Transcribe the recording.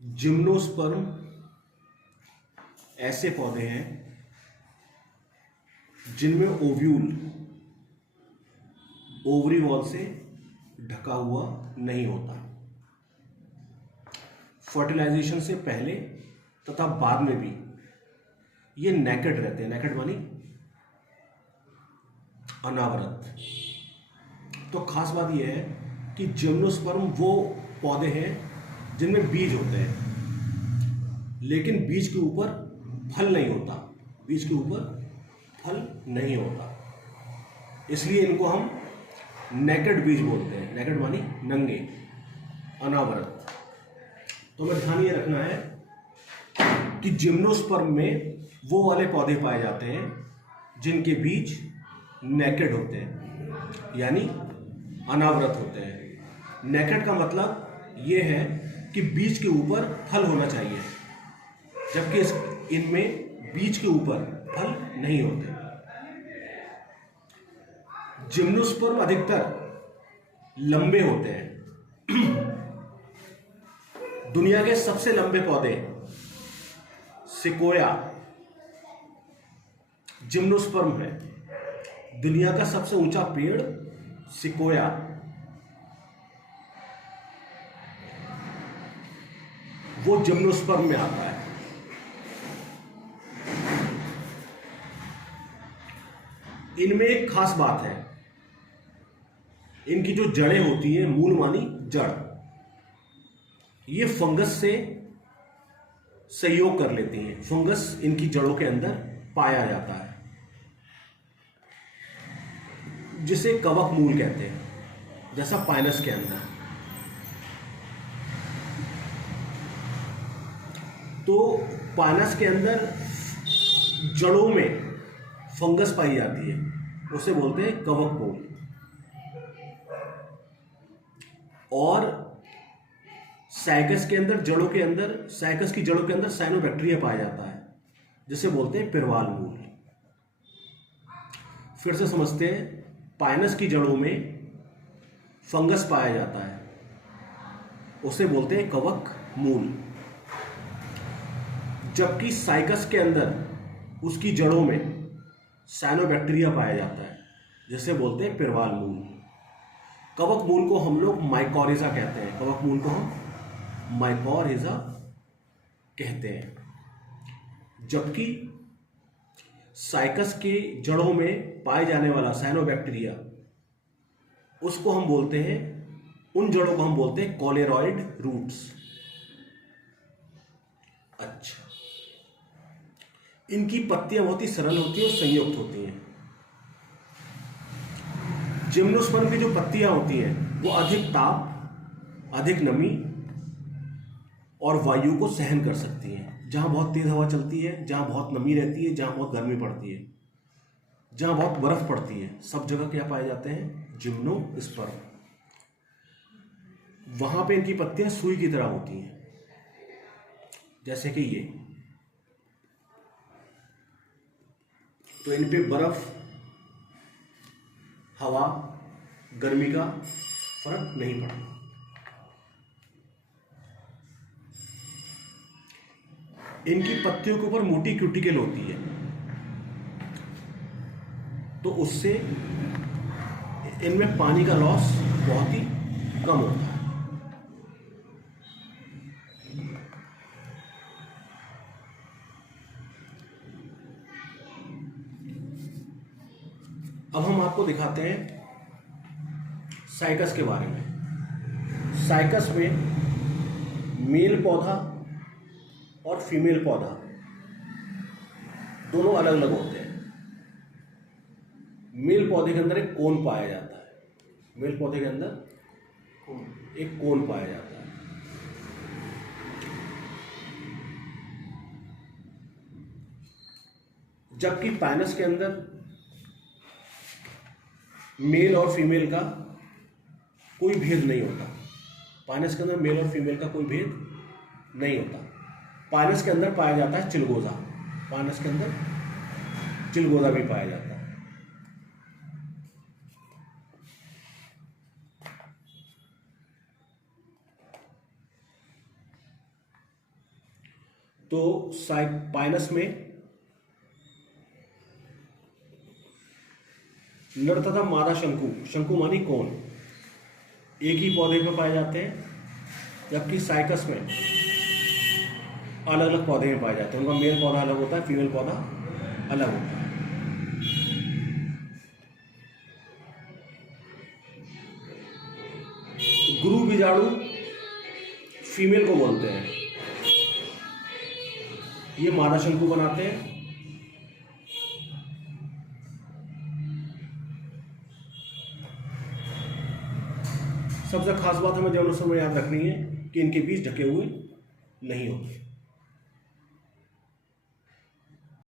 Gymnosperm ऐसे पौधे हैं जिनमें ओव्यूल ओवरी वॉल से ढका हुआ नहीं होता। फर्टिलाइजेशन से पहले तथा बाद में भी ये नेकेड रहते हैं। नेकेड मानी अनावृत। तो खास बात यह है कि जिम्नोस्पर्म वो पौधे हैं जिनमें बीज होते हैं, लेकिन बीज के ऊपर फल नहीं होता। बीज के ऊपर फल नहीं होता, इसलिए इनको हम नेकेड बीज बोलते हैं। नेकेड मानी नंगे, अनावृत। तो हमें ध्यान ये रखना है कि जिम्नोस्पर्म में वो वाले पौधे पाए जाते हैं जिनके बीज नेकेड होते हैं, यानी अनावृत होते हैं। नेकेड का मतलब ये है कि बीज के ऊपर फल होना चाहिए, जबकि इनमें बीज के ऊपर फल नहीं होते। जिम्नोस्पर्म अधिकतर लंबे होते हैं। दुनिया के सबसे लंबे पौधे सिकोया जिम्नोस्पर्म है। दुनिया का सबसे ऊंचा पेड़ सिकोया वो जिम्नोस्पर्म में आता है। इनमें एक खास बात है, इनकी जो जड़ें होती हैं, मूल मानी जड़, ये फंगस से सहयोग कर लेती हैं। फंगस इनकी जड़ों के अंदर पाया जाता है, जिसे कवक मूल कहते हैं, जैसा पाइनस के अंदर। तो पाइनस के अंदर जड़ों में फंगस पाई जाती है, उसे बोलते हैं कवक मूल। और साइकस के अंदर, जड़ों के अंदर, साइकस की जड़ों के अंदर साइनोबैक्टीरिया पाया जाता है, जिसे बोलते हैं पिरवाल मूल। फिर से समझते हैं, पाइनस की जड़ों में फंगस पाया जाता है, उसे बोलते हैं कवक मूल। जबकि साइकस के अंदर उसकी जड़ों में साइनोबैक्टीरिया पाया जाता है, जिसे बोलते हैं पिरवाल मूल। कवक मूल को हम लोग माइकोरिजा कहते हैं। कवक मूल को हम माइकोरिजा कहते हैं। जबकि साइकस के जड़ों में पाए जाने वाला साइनोबैक्टीरिया, उसको हम बोलते हैं, उन जड़ों को हम बोलते हैं कॉलेरॉइड रूट्स। अच्छा, इनकी पत्तियां बहुत ही सरल होती हैं और संयुक्त होती हैं। जिम्नोस्पर्म की जो पत्तियां होती हैं वो अधिक ताप, अधिक नमी और वायु को सहन कर सकती हैं। जहां बहुत तेज हवा चलती है, जहां बहुत नमी रहती है, जहां बहुत गर्मी पड़ती है, जहां बहुत बर्फ पड़ती है, सब जगह क्या पाए जाते हैं? जिम्नोस्पर्म। वहां पे इनकी पत्तियां सुई की तरह होती हैं, जैसे कि ये। तो इन पे बर्फ, हवा, गर्मी का फर्क नहीं पड़ता। इनकी पत्तियों के ऊपर मोटी क्यूटिकल होती है, तो उससे इनमें पानी का लॉस बहुत ही कम होता है। अब हम आपको दिखाते हैं साइकस के बारे में। साइकस में मेल पौधा और फीमेल पौधा दोनों अलग अलग होते हैं। मेल पौधे के अंदर एक कोन पाया जाता है। मेल पौधे के अंदर एक कोन पाया जाता है। जबकि पाइनस के अंदर मेल और फीमेल का कोई भेद नहीं होता। पाइनस के अंदर मेल और फीमेल का कोई भेद नहीं होता। पाइनस के अंदर पाया जाता है चिलगोजा। पाइनस के अंदर चिलगोजा भी पाया जाता है। तो पाइनस में नर तथा मादा शंकु, शंकु मानी कोन, एक ही पौधे में पाए जाते हैं, जबकि साइकस में अलग अलग पौधे में पाए जाते हैं। उनका मेल पौधा अलग होता है, फीमेल पौधा अलग होता है। गुरु बीजाणु फीमेल को बोलते हैं, ये मादा शंकु बनाते हैं। सबसे खास बात हमें जिम्नोस्पर्म में याद रखनी है कि इनके बीज ढके हुए नहीं होते।